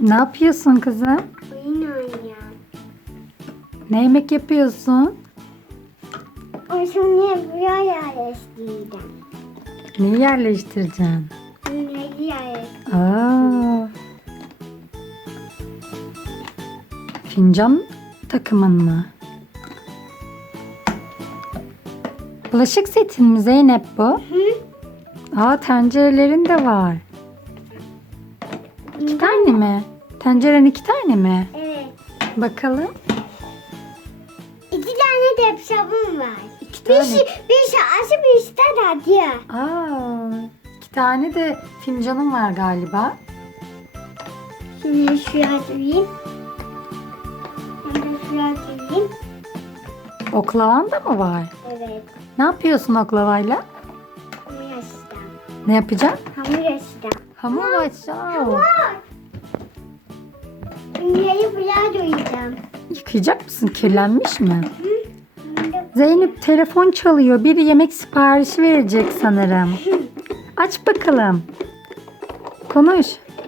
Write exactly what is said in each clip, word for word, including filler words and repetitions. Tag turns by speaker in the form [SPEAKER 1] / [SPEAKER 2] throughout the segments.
[SPEAKER 1] Ne yapıyorsun kızım?
[SPEAKER 2] Oyun oynuyorum.
[SPEAKER 1] Ne yemek yapıyorsun?
[SPEAKER 2] O şimdi buraya yerleştirdim.
[SPEAKER 1] Neyi yerleştireceksin?
[SPEAKER 2] Bunları yerleştirdim.
[SPEAKER 1] Aa. Fincan takımın mı? Bulaşık setin mi Zeynep bu?
[SPEAKER 2] Hı?
[SPEAKER 1] Aa, tencerelerin de var. İki tane mi? Tenceren iki tane mi?
[SPEAKER 2] Evet.
[SPEAKER 1] Bakalım.
[SPEAKER 2] İki tane de sabun var.
[SPEAKER 1] İki
[SPEAKER 2] Bir,
[SPEAKER 1] tane.
[SPEAKER 2] şey, bir şarjı bir de radyo.
[SPEAKER 1] Aa, iki tane de fincanım var galiba.
[SPEAKER 2] Şimdi şuraya süreyim. Hem de şuraya süreyim.
[SPEAKER 1] Oklavan da mı var?
[SPEAKER 2] Evet.
[SPEAKER 1] Ne yapıyorsun oklavayla?
[SPEAKER 2] Hamur açacağım.
[SPEAKER 1] Ne yapacaksın?
[SPEAKER 2] Hamur açacağım.
[SPEAKER 1] Hamur mu açacaksın?
[SPEAKER 2] Bunları buraya doyacağım.
[SPEAKER 1] Yıkayacak mısın? Kirlenmiş mi?
[SPEAKER 2] Hı?
[SPEAKER 1] Zeynep telefon çalıyor. Biri yemek siparişi verecek sanırım. Aç bakalım. Konuş.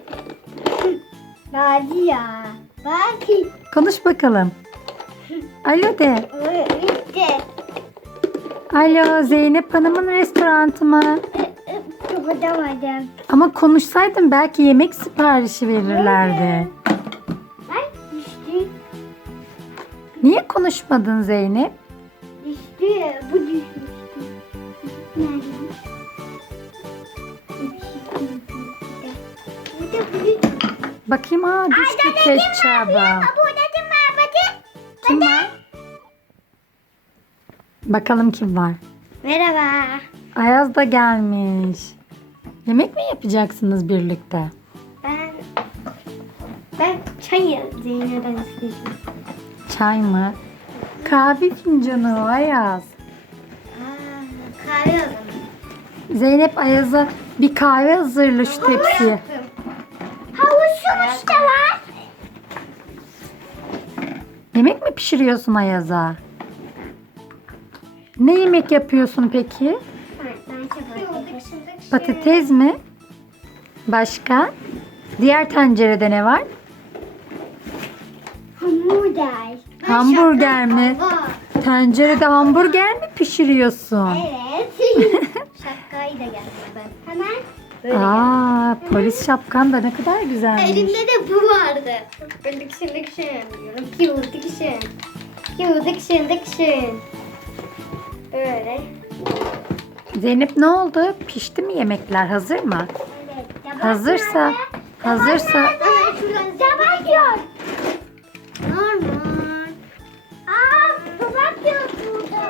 [SPEAKER 2] Radyo. Bak.
[SPEAKER 1] Konuş bakalım. Alo de.
[SPEAKER 2] Bitti.
[SPEAKER 1] Alo, Zeynep Hanım'ın restoranı mı?
[SPEAKER 2] Kapatamadım.
[SPEAKER 1] Ama konuşsaydın belki yemek siparişi verirlerdi.
[SPEAKER 2] Ay düştü.
[SPEAKER 1] Niye konuşmadın Zeynep?
[SPEAKER 2] Düştü. Bu düşmüştü. Nerede? Bu da bu düştü.
[SPEAKER 1] Bakayım, aa düştü ketçaba.
[SPEAKER 2] Bu dedim var bakın.
[SPEAKER 1] Kim var? Bakalım kim var?
[SPEAKER 2] Merhaba.
[SPEAKER 1] Ayaz da gelmiş. Yemek mi yapacaksınız birlikte?
[SPEAKER 2] Ben ben çay Zeynep'den isteyeceğim.
[SPEAKER 1] Çay mı? Kahve fincanı o Ayaz.
[SPEAKER 2] Aa, kahve o zaman.
[SPEAKER 1] Zeynep Ayaz'a bir kahve hazırla şu tepsiye.
[SPEAKER 2] Havuçumuz da var.
[SPEAKER 1] Yemek mi pişiriyorsun Ayaz'a? Ne yemek yapıyorsun peki? Patates mi? Başka? Diğer tencerede ne var?
[SPEAKER 2] Hamburger.
[SPEAKER 1] Hamburger mi? Tencerede hamburger mi pişiriyorsun?
[SPEAKER 2] Evet. Şapkayı da geldim ben. Hemen böyle.
[SPEAKER 1] Aa, polis şapkan da ne kadar güzelmiş.
[SPEAKER 2] Elimde de bu vardı. Böyle kışın kışın yapıyorum. Kiyurdu kışın. Kiyurdu kışın da kışın. Böyle.
[SPEAKER 1] Zeynep ne oldu? Pişti mi yemekler? Hazır mı?
[SPEAKER 2] Evet.
[SPEAKER 1] Hazırsa, hazırsa
[SPEAKER 2] Evet, şuradan tabak yok. Normal. Aa, tabak yok burada.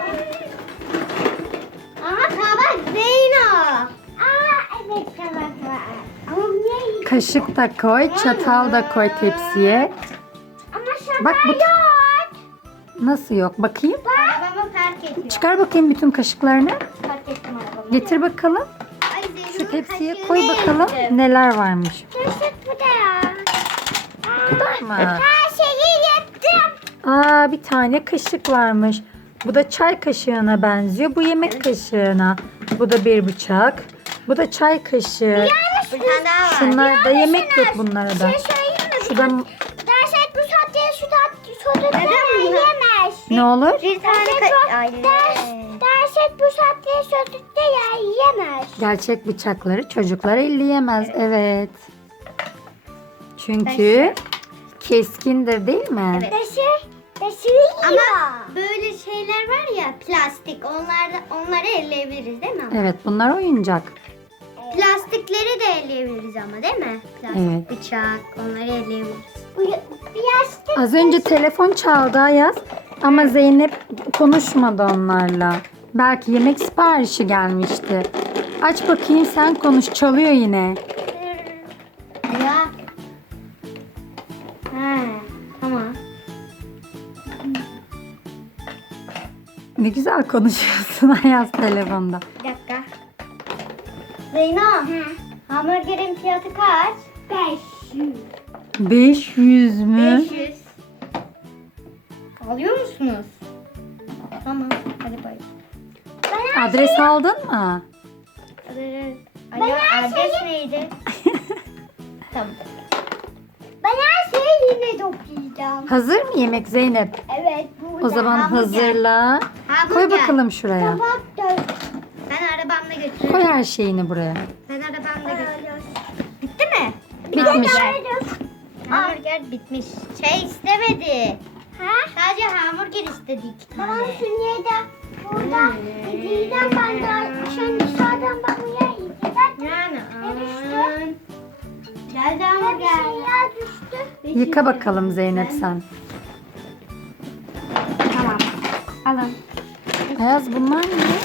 [SPEAKER 2] Aa, tabak Zeyno. Aa, evet tabak var. Ama niye?
[SPEAKER 1] kaşık da koy, çatal da koy tepsiye.
[SPEAKER 2] Ama şaka
[SPEAKER 1] Bak bu-
[SPEAKER 2] yok.
[SPEAKER 1] Nasıl yok? Bakayım.
[SPEAKER 2] Arabamı park ettim.
[SPEAKER 1] Çıkar bakayım bütün kaşıklarını.
[SPEAKER 2] Park ettim arabamı.
[SPEAKER 1] Getir bakalım.
[SPEAKER 2] Ay, Zeyno'nun
[SPEAKER 1] Şu tepsiye
[SPEAKER 2] kaşığını
[SPEAKER 1] koy bakalım
[SPEAKER 2] yedim.
[SPEAKER 1] neler varmış.
[SPEAKER 2] Kaşık bu da ya.
[SPEAKER 1] Bu kadar mı?
[SPEAKER 2] Her şeyi yaptım.
[SPEAKER 1] Aa, bir tane kaşık varmış. Bu da çay kaşığına benziyor. Bu yemek kaşığına. Bu da bir bıçak. Bu da çay kaşığı.
[SPEAKER 2] Bir tane daha var.
[SPEAKER 1] Şunlar da yemek yok bunlara da.
[SPEAKER 2] Bir şey söyleyeyim mi?
[SPEAKER 1] Şu da
[SPEAKER 2] Derset bu saatte şu da soda yemez.
[SPEAKER 1] ne olur?
[SPEAKER 2] Bir tane ders, derset bu saatte sözlükte yer yemez.
[SPEAKER 1] Gerçek bıçakları çocuklar elleyemez. Evet. Çünkü keskindir değil mi?
[SPEAKER 2] Evet. Dersi, dersi yiyor. Ama böyle şeyler var ya plastik onları, onları elleyebiliriz değil mi?
[SPEAKER 1] Evet, bunlar oyuncak.
[SPEAKER 2] Plastikleri de elleyebiliriz ama değil mi? Plastik
[SPEAKER 1] Evet.
[SPEAKER 2] bıçak onları elleyebiliriz. Plastik.
[SPEAKER 1] Az önce telefon çaldı Ayaz ama Zeynep konuşmadı onlarla. Belki yemek siparişi gelmişti. Aç bakayım, sen konuş, çalıyor yine.
[SPEAKER 2] Ya. Ha, tamam.
[SPEAKER 1] Ne güzel konuşuyorsun Ayaz telefonda.
[SPEAKER 2] Bir dakika. Zeyno. Hamburgerin fiyatı kaç? Beş yüz.
[SPEAKER 1] beş yüz mü?
[SPEAKER 2] Beş yüz. Alıyor musunuz? Tamam. Hadi bay.
[SPEAKER 1] Adres aldın mı?
[SPEAKER 2] Alo, adres neydi? Tamam. Ben her şeyi yine toplayacağım.
[SPEAKER 1] Hazır mı yemek Zeynep?
[SPEAKER 2] Evet. Burada
[SPEAKER 1] O zaman
[SPEAKER 2] hamburger.
[SPEAKER 1] hazırla. Koy
[SPEAKER 2] Hamburger.
[SPEAKER 1] bakalım şuraya.
[SPEAKER 2] Tabak da. Ben arabamla götürüyorum.
[SPEAKER 1] Koy her şeyini buraya.
[SPEAKER 2] Ben arabamla götürüyorum. Bitti mi?
[SPEAKER 1] Bitmiş.
[SPEAKER 2] Hamburger bitmiş. Şey istemedi. Ha? Sadece hamburger istedi iki tane. Tamam Sünniye de burada. Gideceğim ben de. Şimdi dışarıdan bakmaya gideceğim. Yani. Ne düştü? Geldi hamburger. Bir şey düştü.
[SPEAKER 1] Yıka bakalım Zeynep sen.
[SPEAKER 2] Tamam. Alın.
[SPEAKER 1] Ayaz bunlar ne?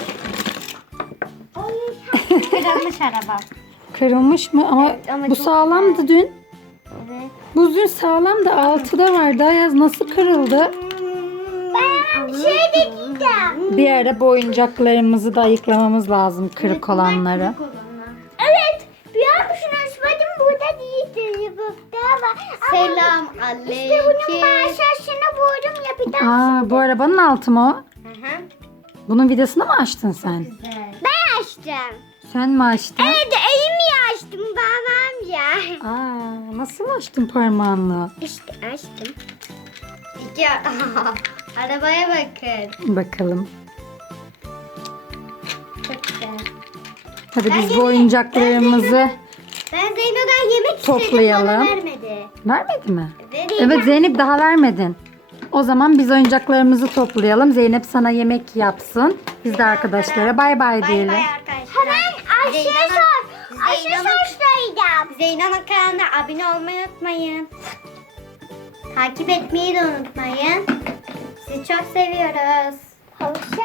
[SPEAKER 2] Kırılmış araba.
[SPEAKER 1] Kırılmış mı? Ama,
[SPEAKER 2] Evet, ama
[SPEAKER 1] bu
[SPEAKER 2] çok
[SPEAKER 1] sağlamdı dün.
[SPEAKER 2] Evet.
[SPEAKER 1] Bu dün sağlamdı. Altıda vardı. Ayaz nasıl kırıldı?
[SPEAKER 2] Ben bir şey de giyeceğim.
[SPEAKER 1] Bir ara bu oyuncaklarımızı da ayıklamamız lazım. Kırık olanları.
[SPEAKER 2] Evet. Bir an şunu açmadım. Burada değildi. Burada var. Selam aleyküm. İşte bunun bağışlaşını buldum yapacağım.
[SPEAKER 1] Aa, bu arabanın altı mı o?
[SPEAKER 2] Hı hı.
[SPEAKER 1] Bunun vidasını mı açtın sen?
[SPEAKER 2] Ben açtım.
[SPEAKER 1] Sen mi açtın?
[SPEAKER 2] Evet elimi açtım babam ya.
[SPEAKER 1] Aa, nasıl açtın parmağınla?
[SPEAKER 2] İşte açtım. Ya arabaya bakın.
[SPEAKER 1] Bakalım.
[SPEAKER 2] Çok güzel.
[SPEAKER 1] Hadi
[SPEAKER 2] Ben
[SPEAKER 1] biz bu
[SPEAKER 2] yine-
[SPEAKER 1] oyuncaklarımızı
[SPEAKER 2] Ben Zeyno'dan yemek
[SPEAKER 1] Toplayalım.
[SPEAKER 2] istedim bana vermedi.
[SPEAKER 1] vermedi mi?
[SPEAKER 2] Vereyim
[SPEAKER 1] Evet
[SPEAKER 2] ben.
[SPEAKER 1] Zeynep daha vermedin. O zaman biz oyuncaklarımızı toplayalım. Zeynep sana yemek yapsın. Biz de arkadaşlara bay bay
[SPEAKER 2] Bay
[SPEAKER 1] diyelim.
[SPEAKER 2] bay arkadaşlar. Hemen aşağı sor. Aşağı sorsaydım. Zeynep'in kanalına abone olmayı unutmayın. Takip etmeyi de unutmayın. Sizi çok seviyoruz. Hoşça